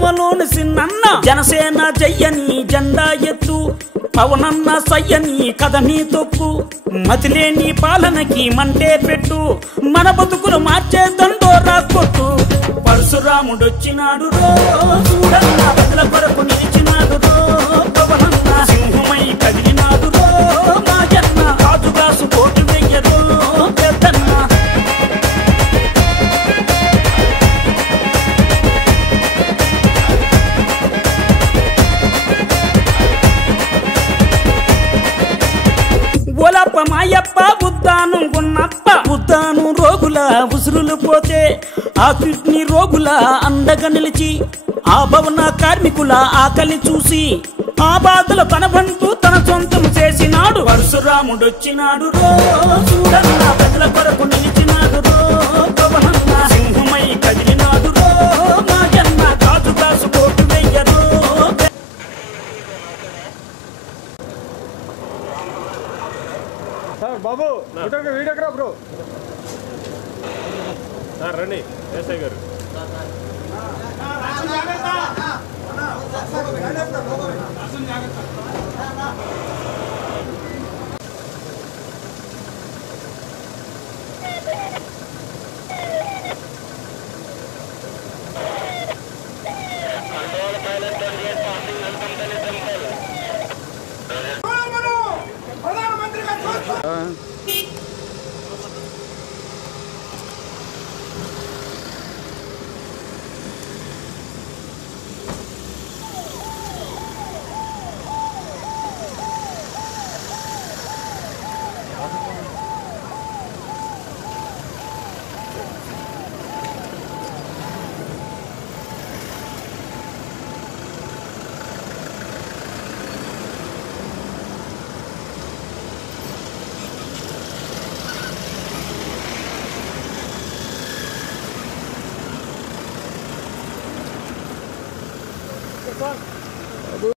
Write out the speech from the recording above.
కాలువలోని సిన్నన్న జనసేన జయ్యని జెండా ఎత్తు పవనన్న సయ్యని కథని తొక్కు మతిలేని పాలనకి మంటే పెట్టు మన బతుకులు మార్చే దండోరా కొట్టు పరశురాముడొచ్చినాడు రో చూడన్న ప్రజల కొరకు నిలిచినాడు రో పవనన్న సింహమై కదిలినాడు రో మాజన్న రాజుగాసు కోటి వెయ్యరో పెద్దన్న ఓలప్ప మాయప్ప ఉద్దానం గున్నప్ప ఉద్దానం రోగుల ఉసురులు పోతే ఆ కిడ్నీ రోగుల అండగా నిలిచి ఆ భవన కార్మికుల ఆకలి చూసి ఆ బాధలు తన బంధు తన సొంతం చేసినాడు పరశురాముడొచ్చినాడు రో చూడన్న ప్రజల కొరకు నిలిచినాడు రో పవనన్న సింహమై కదిలినాడు రో మాజన్న రాజుగాసు కోటి వెయ్యరో బాబు వీడియోగ్రాఫ్ బ్రో రండి ఎస్ఐ గారు Come on.